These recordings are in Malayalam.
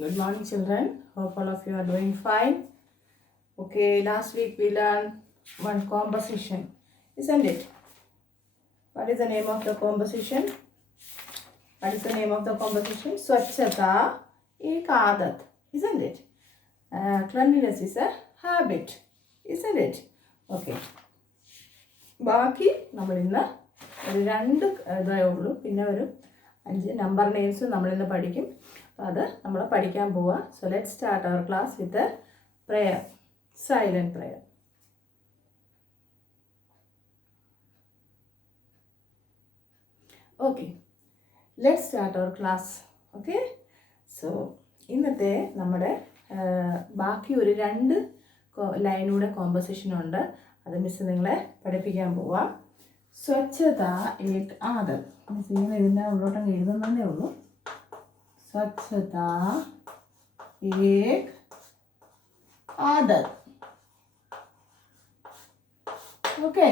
Good morning, children. Hope all of you are doing fine. Okay, last week we learned one composition, isn't it? What is the name of the composition? What is the name of the composition? Swachhata ek aadat, isn't it? Cleanliness is a habit, isn't it? Okay. ബാക്കി നമ്മളിന്ന് ഒരു 2 ഇതേ ഉള്ളൂ, പിന്നെ ഒരു 5 നമ്പർ നെയിംസ് നമ്മളിന്ന് പഠിക്കും. അപ്പോൾ അത് നമ്മൾ പഠിക്കാൻ പോവുക. So let start our class with prayer, silent prayer. Okay, let start our class. Okay, so ഇന്നത്തെ നമ്മുടെ ബാക്കി ഒരു 2 ലൈനൂടെ കോമ്പോസിഷനുണ്ട്. അത് മിസ് നിങ്ങളെ പഠിപ്പിക്കാൻ പോവാം. സ്വച്ഛത ഏക് ആദത്. മിസ് ഇങ്ങനെ ഇതിൻ്റെ ഉള്ളോട്ടങ്ങ് എഴുതുന്നതേ ഉള്ളൂ. സ്വച്ഛത ഏക് ആദത്. ഓക്കെ,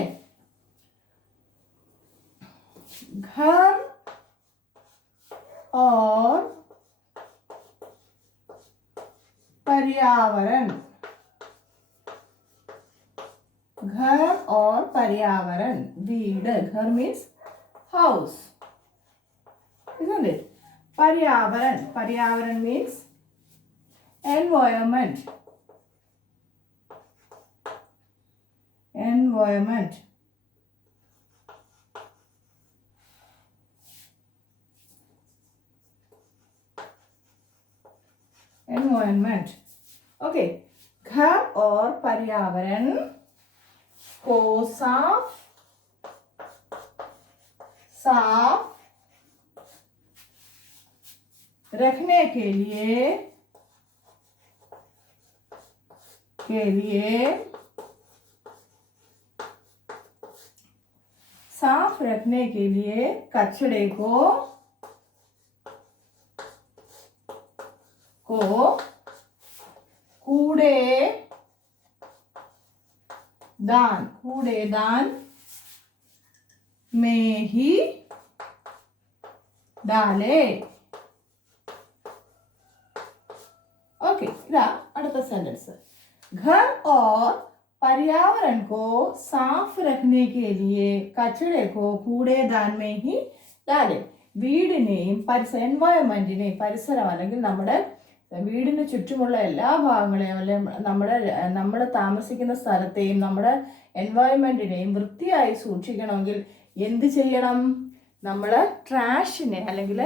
घर और पर्यावरण. घर और पर्यावरण. वीड. घर मीन्स हाउस, isn't it? पर्यावरण. पर्यावरण means environment. Environment. Environment. Okay. घर और पर्यावरण को साफ रखने के लिए साफ रखने के लिए कचड़े को कूड़ेदान में ही डाले. ओके, इधर അടുത്ത സെന്റൻസ്. घर और पर्यावरण को साफ रखने के लिए कचड़े को कूड़ेदान में ही डाले. വീടിനെയും എൻവയോൺമെന്റിനെയും പരിസരം അല്ലെങ്കിൽ നമ്മുടെ വീടിന് ചുറ്റുമുള്ള എല്ലാ ഭാഗങ്ങളെയും അല്ലെങ്കിൽ നമ്മൾ താമസിക്കുന്ന സ്ഥലത്തെയും നമ്മുടെ എൻവയോൺമെന്റിനെയും വൃത്തിയായി സൂക്ഷിക്കണമെങ്കിൽ എന്ത് ചെയ്യണം? നമ്മൾ ട്രാഷിനെ അല്ലെങ്കിൽ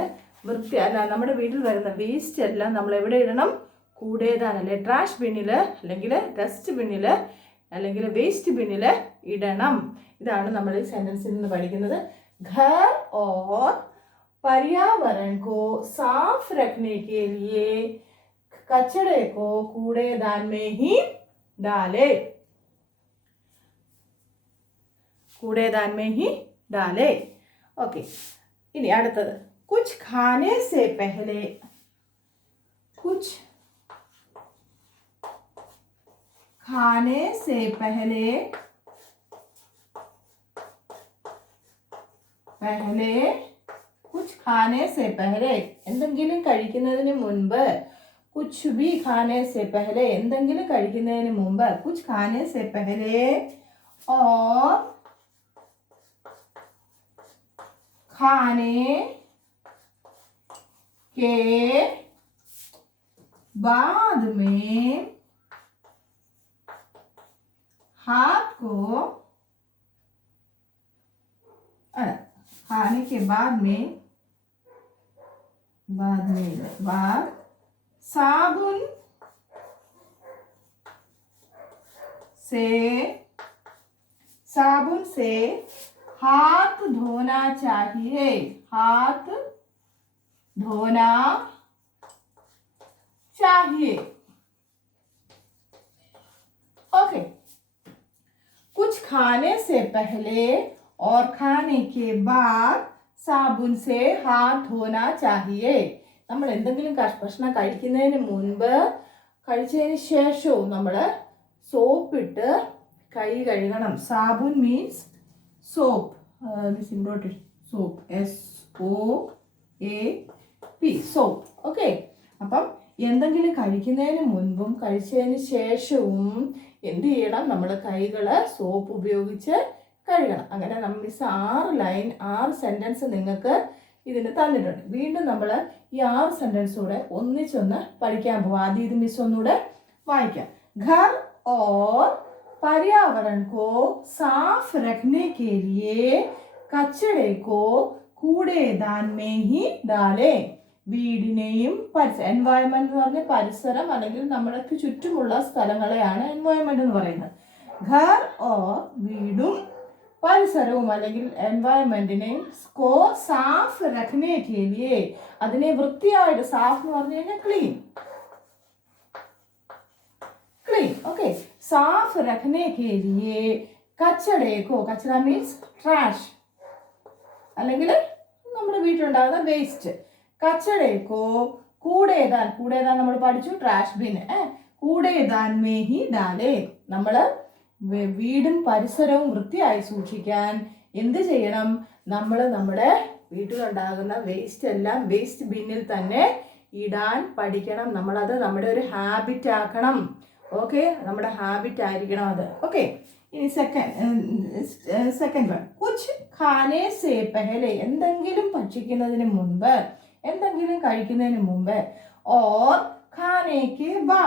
നമ്മുടെ വീട്ടിൽ വരുന്ന വേസ്റ്റ് എല്ലാം നമ്മൾ എവിടെ ഇടണം? കൂടേതാൻ അല്ലെ ട്രാഷ് ബിന്നിൽ അല്ലെങ്കിൽ ഡസ്റ്റ് ബിന്നിൽ അല്ലെങ്കിൽ വേസ്റ്റ് ബിന്നിൽ ഇടണം. ഇതാണ് നമ്മൾ ഈ സെന്റൻസിൽ നിന്ന് പഠിക്കുന്നത്. घर और पर्यावरण को साफ रखने के लिए कचड़े को कूड़ेदान में ही डाले. कूड़ेदान में ही डाले. ओके, इനി അടുത്തത്. कुछ खाने से पहले എന്തെങ്കിലും കഴിക്കുന്നതിന് മുൻപ്. कुछ भी खाने से पहले എന്തെങ്കിലും കഴിക്കുന്നതിന് മുമ്പ്. कुछ खाने से पहले और खाने के बाद में हाथ को खाने के बाद साबुन से हाथ धोना चाहिए. हाथ धोना चाहिए. ओके, कुछ खाने से पहले और खाने के बाद साबुन से हाथ धोना चाहिए. നമ്മൾ എന്തെങ്കിലും ഭക്ഷണം കഴിക്കുന്നതിന് മുൻപ് കഴിച്ചതിന് ശേഷവും നമ്മൾ സോപ്പിട്ട് കൈ കഴുകണം. സാബുൻ means soap. Miss important soap. SOAP. Soap. Okay, അപ്പം എന്തെങ്കിലും കഴിക്കുന്നതിന് മുൻപും കഴിച്ചതിന് ശേഷവും എന്ത് ചെയ്യണം? നമ്മൾ കൈകൾ സോപ്പ് ഉപയോഗിച്ച് കഴുകണം. അങ്ങനെ മിസ് 6 സെൻറ്റൻസ് നിങ്ങൾക്ക് ഇതിന് തന്നിട്ടുണ്ട്. വീണ്ടും നമ്മൾ ഈ 6 സെൻറ്റൻസ് കൂടെ ഒന്നിച്ചൊന്ന് പഠിക്കാൻ പോകും. ആദ്യം ഇത് മിസ് ഒന്നുകൂടെ വായിക്കാം. घर और पर्यावरण को साफ रखने के लिए कचड़े को कूड़ेदान में ही डालें. വീടിനെയും എൻവയോൺമെന്റ് എന്ന് പറഞ്ഞ പരിസരം അല്ലെങ്കിൽ നമ്മുടെ ചുറ്റുമുള്ള സ്ഥലങ്ങളെയാണ് എൻവയോൺമെന്റ് എന്ന് പറയുന്നത്. ഘർ ഓർ വീടും പരിസരവും അല്ലെങ്കിൽ എൻവയോൺമെന്റിനെയും കോ സാഫ് രഖ്നെ കെ ലിയെ അതിനെ വൃത്തിയായിട്ട്, സാഫ് എന്ന് പറഞ്ഞു കഴിഞ്ഞാൽ ക്ലീൻ, ओके, साफ रखने के लिए कचड़े को, कचरा मीन्स ट्राഷ് അല്ലെങ്കിൽ നമ്മുടെ വീട്ടിലുണ്ടാകുന്ന വേസ്റ്റ്, കച്ചടേക്കോ കൂടേതാൻ, കൂടേതാൻ നമ്മൾ പഠിച്ചു ട്രാഷ് ബിൻ, കൂടേതാൻ മേഹി ഡാലേ. നമ്മൾ വീടും പരിസരവും വൃത്തിയായി സൂക്ഷിക്കാൻ എന്ത് ചെയ്യണം? നമ്മൾ നമ്മുടെ വീട്ടിലുണ്ടാകുന്ന വേസ്റ്റ് എല്ലാം വേസ്റ്റ് ബിന്നിൽ തന്നെ ഇടാൻ പഠിക്കണം. നമ്മളത് നമ്മുടെ ഒരു ഹാബിറ്റ് ആക്കണം. ഓക്കെ, നമ്മുടെ ഹാബിറ്റ് ആയിരിക്കണം അത്. ഓക്കെ, ഇനി സെക്കൻഡ് വൺ, കുച്ച് ഖാനെ സേ പെഹലെ, എന്തെങ്കിലും ഭക്ഷിക്കുന്നതിന് മുൻപ്, എന്തെങ്കിലും കഴിക്കുന്നതിന് മുമ്പ്, ഓർ ഖാനേക്ക് ബാ,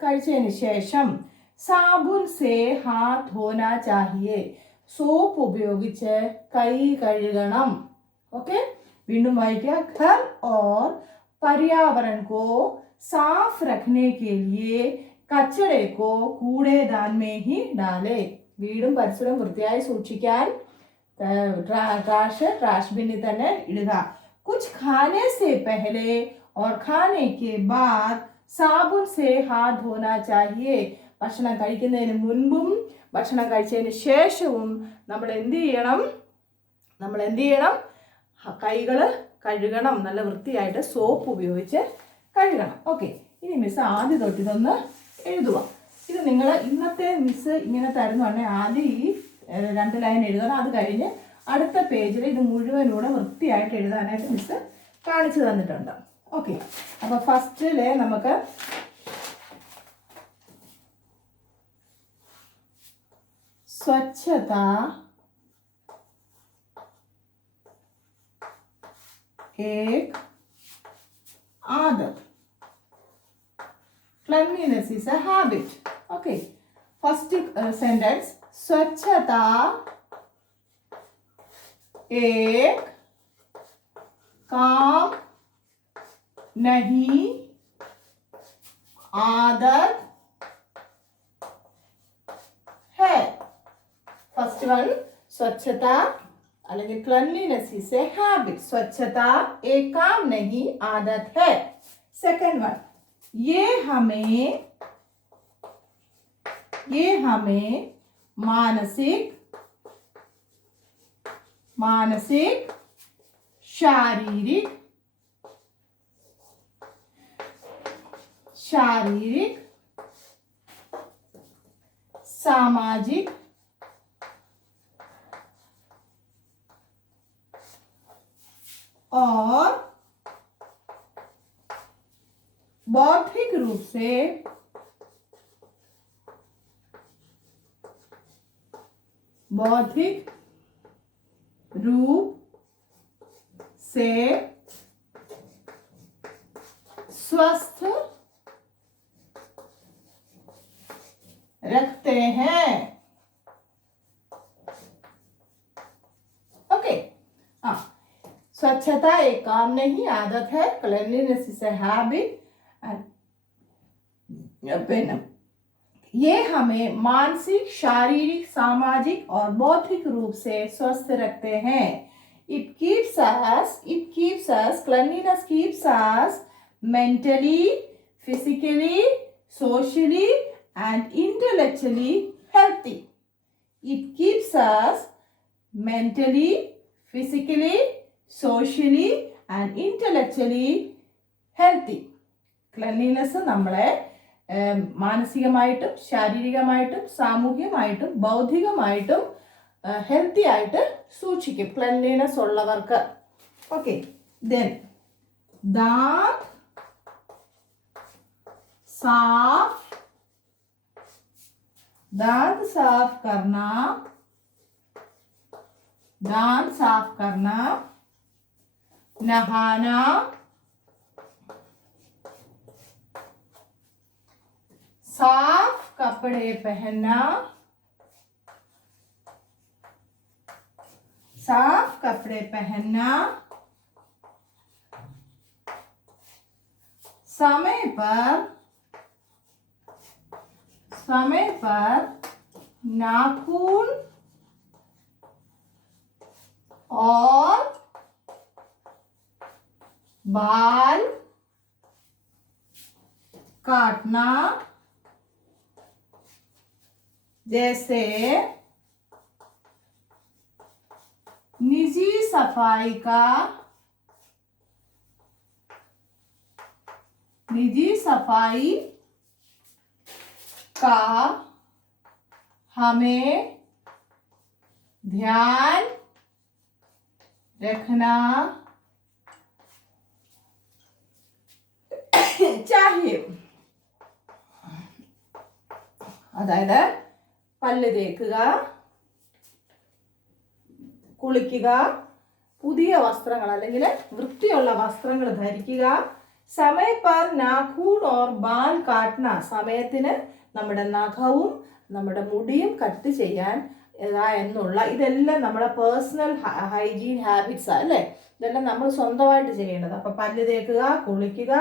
കഴിച്ചതിന് ശേഷം, സാബുൻ സേ ഹാത്ത് ധോന ചാഹിയേ, സോപ്പ് ഉപയോഗിച്ച് കൈ കഴുകണം. ഓക്കെ, വീണ്ടും വായിക്കുക. ഘർ ഓർ पर्यावरण को साफ रखने के लिए കച്ചടേ കോ കൂടേദാൻ में ही डाले. വീടും പരിസരവും വൃത്തിയായി സൂക്ഷിക്കാൻ ട്രാഷ് ബിന്നിൽ തന്നെ ഇടുക. കുച്ച് ഖാനെ സേ പെഹലെ और खाने के बाद സാബുൻ സേ ഹാത്ത് ധോന ചാഹിയേ, ഭക്ഷണം കഴിക്കുന്നതിന് മുൻപും ഭക്ഷണം കഴിച്ചതിന് ശേഷവും നമ്മൾ എന്ത് ചെയ്യണം? കൈകൾ കഴുകണം. നല്ല വൃത്തിയായിട്ട് സോപ്പ് ഉപയോഗിച്ച് കഴുകണം. ഓക്കെ, ഇനി മിസ് ആദ്യം തൊട്ട് ഇതൊന്ന് എഴുതുക. ഇത് നിങ്ങൾ ഇന്നത്തെ മിസ് ഇങ്ങനെ തരുന്നുണ്ടെങ്കിൽ ആദ്യം ഈ 2 ലൈൻ എഴുതണം. അത് കഴിഞ്ഞ് അടുത്ത പേജിൽ ഇത് മുഴുവനൂടെ വൃത്തിയായിട്ട് എഴുതാനായിട്ട് മിസ് കാണിച്ചു തന്നിട്ടുണ്ട്. ഓക്കെ, അപ്പോൾ ഫസ്റ്റിലെ നമുക്ക് സ്വച്ഛത एक आदत, cleanliness is a habit. Okay, first sentence, स्वच्छता एक काम नहीं आदत है. First one, स्वच्छता അല്ലെങ്കിൽ क्लीनलीनेस इज ए हैबिट. स्वच्छता एक काम नहीं आदत है. सेकंड वन, ये हमें मानसिक शारीरिक सामाजिक और बौद्धिक रूप से स्वस्थ रखते हैं. ओके, स्वच्छता एक काम नहीं आदत है. Cleanliness is a habit. ये हमें मानसिक, शारीरिक, सामाजिक और बौद्धिक रूप से स्वस्थ रखते हैं. It keeps us, cleanliness keeps us mentally, physically, socially and intellectually healthy. It keeps us mentally, physically, socially and intellectually healthy. Cleanliness നമ്മളെ മാനസികമായിട്ടും ശാരീരികമായിട്ടും സാമൂഹികമായിട്ടും ബൗദ്ധികമായിട്ടും ഹെൽത്തി ആയിട്ട് സൂക്ഷിക്കും ക്ലീൻലിനെസ് ഉള്ളവർക്ക്. ഓക്കെ, ദെൻ ദാന്ത് साफ, दांत साफ करना, दांत साफ करना, नहाना, साफ कपड़े पहनना, साफ कपड़े पहनना, समय पर नाखून और बाल काटना, जैसे निजी सफाई का हमें ध्यान रखना चाहिए. അതായത് പല്ല് തേക്കുക, കുളിക്കുക, പുതിയ വസ്ത്രങ്ങൾ അല്ലെങ്കിൽ വൃത്തിയുള്ള വസ്ത്രങ്ങൾ ധരിക്കുക, സമയ പർ നാഖൂൻ ഓർ ബാൽ കാട്ടന, സമയത്തിന് നമ്മുടെ നഖവും നമ്മുടെ മുടിയും കട്ട് ചെയ്യാൻ എന്നുള്ള ഇതെല്ലാം നമ്മുടെ പേഴ്സണൽ ഹൈജീൻ ഹാബിറ്റ്സ് അല്ലേ. ഇതെല്ലാം നമ്മൾ സ്വന്തമായിട്ട് ചെയ്യേണ്ടത്. അപ്പം പല്ല് തേക്കുക, കുളിക്കുക,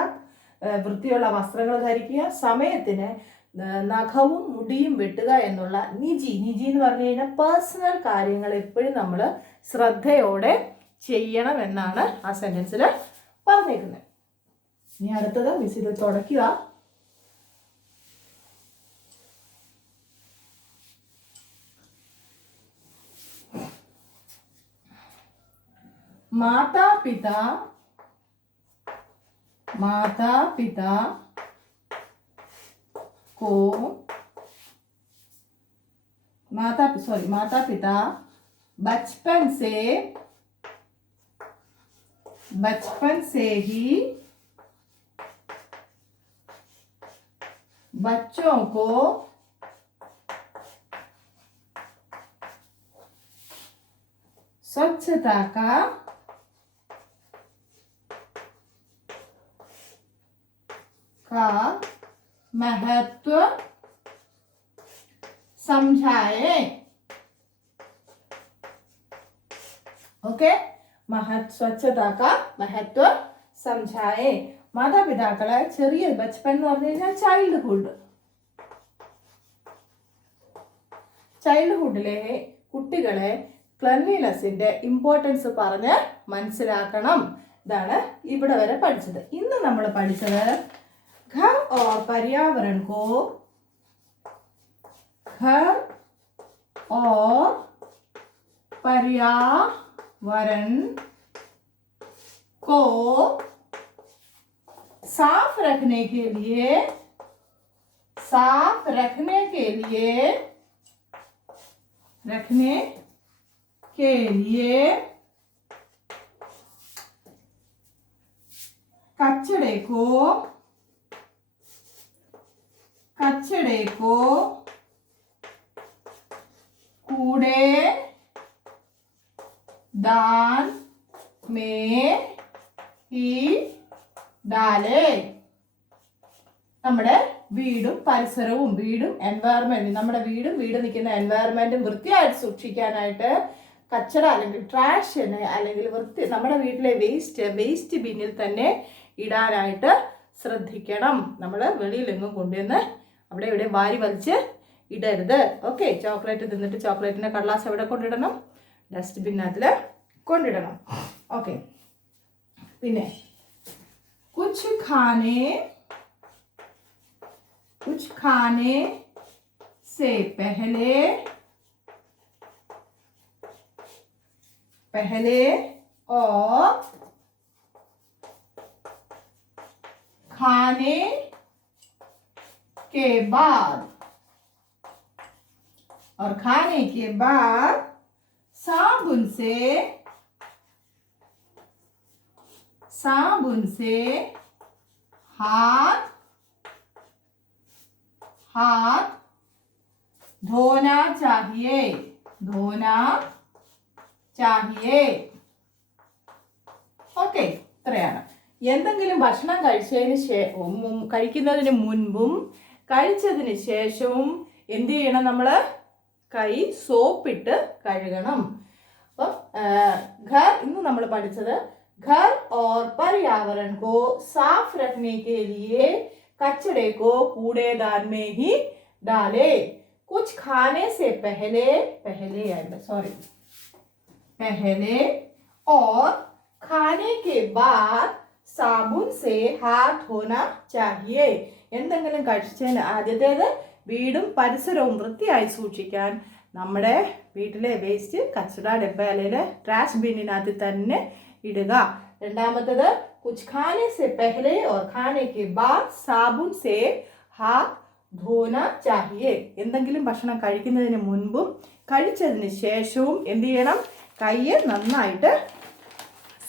വൃത്തിയുള്ള വസ്ത്രങ്ങൾ ധരിക്കുക, സമയത്തിന് നഖവും മുടിയും വെട്ടുക എന്നുള്ള നിജി എന്ന് പറഞ്ഞു കഴിഞ്ഞാൽ പേഴ്സണൽ കാര്യങ്ങൾ എപ്പോഴും നമ്മൾ ശ്രദ്ധയോടെ ചെയ്യണം എന്നാണ് ആ സെന്റൻസിൽ പറഞ്ഞേക്കുന്നത്. ഇനി അടുത്തത് മിസ് ഇത് തുടയ്ക്കുക. माता पिता को माता पिता बचपन से ही बच्चों को स्वच्छता का महत्व समझाए. ഓക്കെ, സ്വച്ഛതാ കാ മഹത്വ സംജായേ. മാതാപിതാക്കളെ ചെറിയ ബച്പൻ എന്ന് പറഞ്ഞു കഴിഞ്ഞാൽ ചൈൽഡ്ഹുഡിലെ കുട്ടികളെ ക്ലീൻലിനെസിന്റെ ഇമ്പോർട്ടൻസ് പറഞ്ഞ് മനസ്സിലാക്കണം. ഇതാണ് ഇവിടെ വരെ പഠിച്ചത്. ഇന്ന് നമ്മൾ പഠിച്ചത് घर और पर्यावरण को साफ रखने के लिए कचड़े को कूड़ेदान में ही डाले. നമ്മുടെ വീടും പരിസരവും എൻവയറമെന്റും നമ്മുടെ വീട് നിൽക്കുന്ന എൻവയറമെന്റും വൃത്തിയായിട്ട് സൂക്ഷിക്കാനായിട്ട് കച്ചട അല്ലെങ്കിൽ ട്രാഷിന് അല്ലെങ്കിൽ നമ്മുടെ വീട്ടിലെ വേസ്റ്റ് ബിന്നിൽ തന്നെ ഇടാനായിട്ട് ശ്രദ്ധിക്കണം. നമ്മൾ വെളിയിലെങ്ങും കൊണ്ടുവന്ന് അവിടെ ഇവിടെ വാരി വലിച്ച് ഇടരുത്. ഓക്കെ, ചോക്ലേറ്റ് തിന്നിട്ട് ചോക്ലേറ്റിൻ്റെ കടലാസ് എവിടെ കൊണ്ടിടണം? ഡസ്റ്റ്ബിന്നകത്തിൽ കൊണ്ടിടണം. ഓക്കെ, പിന്നെ കുച്ച് खाने से पहले और खाने के बाद साबुन से हाथ हाथ धोना चाहिए, धोना चाहिए. ഓക്കെ, ഇത്രയാണ്. എന്തെങ്കിലും ഭക്ഷണം കഴിക്കുന്നതിന് മുൻപും കഴിച്ചതിന് ശേഷവും എന്ത് ചെയ്യണം? നമ്മൾ കൈ സോപ്പിട്ട് കഴുകണം. അപ്പം ഘർ ഇന്ന് നമ്മൾ പഠിച്ചത് घर और पर्यावरण को साफ रखने के लिए कचरे को कूड़ेदान में ही डाले. कुछ खाने से पहले और खाने के बाद साबुन से हाथ धोना चाहिए. എന്തെങ്കിലും കഴിച്ചതിന് ആദ്യത്തേത് വീടും പരിസരവും വൃത്തിയായി സൂക്ഷിക്കാൻ നമ്മുടെ വീട്ടിലെ വേസ്റ്റ് കച്ചറ ഡബ്ബ അല്ലെങ്കിൽ ട്രാഷ് ബിന്നിനകത്ത് തന്നെ ഇടുക. രണ്ടാമത്തേത് കുച്ച് ഖാനെ സെ പെഹ്ലെ ഓർ ഖാനെ കെ ബാദ് സാബുൻ സെ ഹാത്ത് ധോന ചാഹിയെ. എന്തെങ്കിലും ഭക്ഷണം കഴിക്കുന്നതിന് മുൻപും കഴിച്ചതിന് ശേഷവും എന്ത് ചെയ്യണം? കൈ നന്നായിട്ട്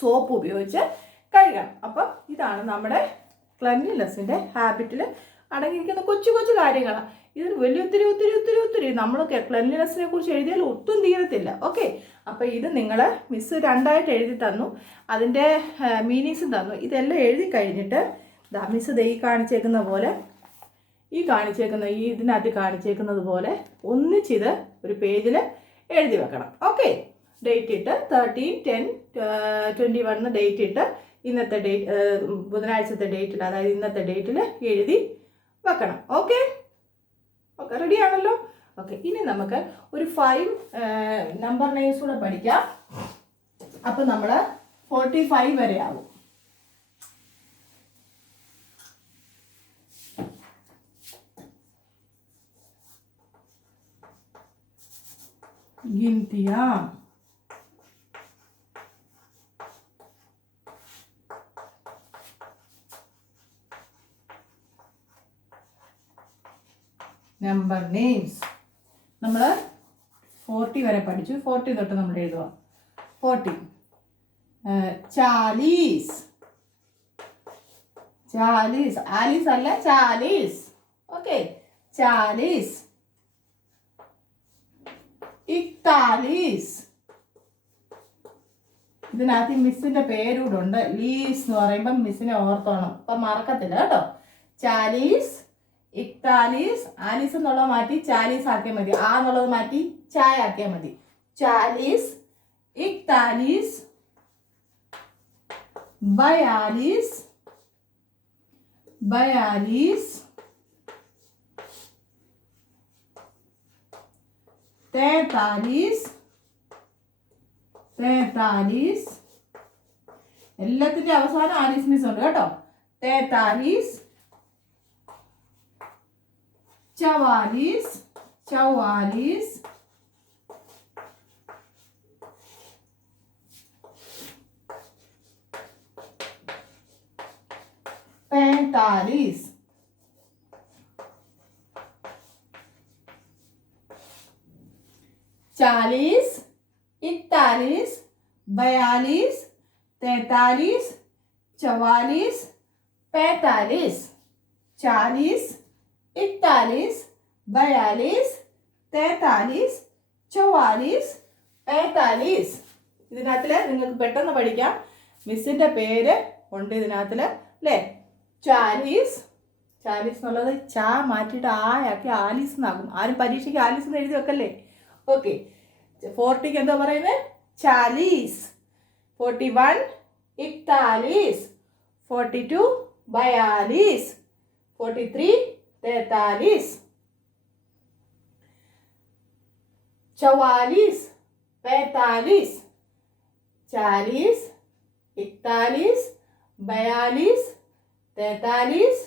സോപ്പ് ഉപയോഗിച്ച് കഴുകണം. അപ്പം ഇതാണ് നമ്മുടെ ക്ലീൻലിനെസ്സിൻ്റെ ഹാബിറ്റിൽ അടങ്ങിയിരിക്കുന്ന കൊച്ചു കൊച്ചു കാര്യങ്ങളാണ്. ഇതിന് വലിയ ഒത്തിരി നമ്മൾ ക്ലീൻലിനെസ്സിനെ കുറിച്ച് എഴുതിയാൽ ഒട്ടും തീരത്തില്ല. ഓക്കെ, അപ്പോൾ ഇത് നിങ്ങൾ മിസ്സ് 2 എഴുതി തന്നു, അതിൻ്റെ മീനിങ്സും തന്നു. ഇതെല്ലാം എഴുതി കഴിഞ്ഞിട്ട് മിസ്സ് ഈ കാണിച്ചേക്കുന്ന പോലെ ഇതിനകത്ത് കാണിച്ചേക്കുന്നത് പോലെ ഒന്നിച്ചിത് ഒരു പേജിൽ എഴുതി വെക്കണം. ഓക്കെ, ഡേറ്റ് ഇട്ട് 13/10/21 ഡേറ്റ് ഇട്ട് ഇന്നത്തെ ഡേറ്റ് ബുധനാഴ്ചത്തെ ഡേറ്റിൽ, അതായത് ഇന്നത്തെ ഡേറ്റിൽ എഴുതി വെക്കണം. ഓക്കെ, റെഡി ആണല്ലോ? ഓക്കെ, ഇനി നമുക്ക് ഒരു 5 നമ്പർ നെയിംസ് കൂടെ പഠിക്കാം. അപ്പം നമ്മൾ 45 വരെ ആവും. गिनतियाँ നമ്പർ നെയിംസ് നമ്മൾ 40 വരെ പഠിച്ചു. 40 തൊട്ട് നമ്മൾ എഴുതുക. 40 40 ആലീസ് അല്ല, 40. ഓക്കെ, 40 41. ഇതിനകത്ത് മിസ്സിന്റെ പേരൂടെ ഉണ്ട്. ലീസ് എന്ന് പറയുമ്പോൾ മിസ്സിനെ ഓർത്തോണം, അപ്പം മറക്കത്തില്ല കേട്ടോ. 40 41. ആലീസ് എന്നുള്ളത് മാറ്റി 40 ആക്കിയാൽ മതി. ആ എന്നുള്ളത് മാറ്റി ചായ ആക്കിയാൽ മതി. 40 41 42 43 43. എല്ലാത്തിൻ്റെ അവസാനം ആലീസ് മിസ് ഉണ്ട് കേട്ടോ. 43 44 45 40 41 42 43 44 45 40 41 42 43 44 45. ഇതിനകത്തിൽ നിങ്ങൾക്ക് പെട്ടെന്ന് പഠിക്കാം. മിസ്സിൻ്റെ പേര് ഉണ്ട് ഇതിനകത്തിൽ അല്ലേ? 40 എന്നുള്ളത് ചാ മാറ്റിയിട്ട് ആക്കി ആലീസ് എന്നാകും. ആരും പരീക്ഷയ്ക്ക് ആലീസ് എന്ന് എഴുതി വെക്കല്ലേ? ഓക്കെ, 40 എന്താ പറയുന്നത്? 40. 41 41 42 42 43 43 44 45 40 41 42 43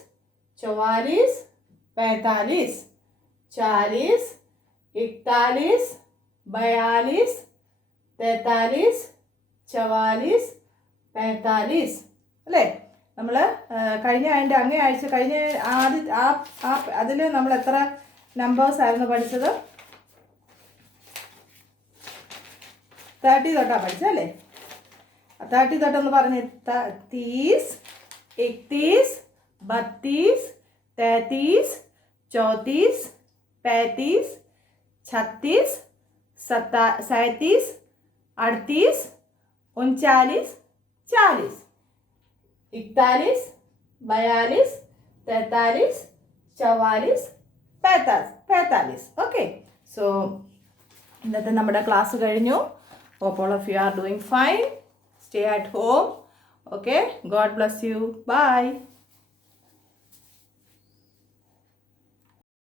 44 45 40 41 42 43 44 45 അല്ലേ? നമ്മൾ കഴിഞ്ഞ അങ്ങേ ആഴ്ച കഴിഞ്ഞ അതിൽ നമ്മൾ എത്ര നമ്പേഴ്സ് ആയിരുന്നു പഠിച്ചത്? 30 തൊട്ടാണ് പഠിച്ചല്ലേ? 30 തൊട്ടെന്ന് പറഞ്ഞ് 30 31 32 33 34, 35, 36, 37, 38, 39, 40, 41, 42, 43, 44, 45. ഓക്കെ, സോ ഇന്നത്തെ നമ്മുടെ ക്ലാസ് കഴിഞ്ഞു. Hope all of you are doing fine. Stay at home. Okay, God bless you. By.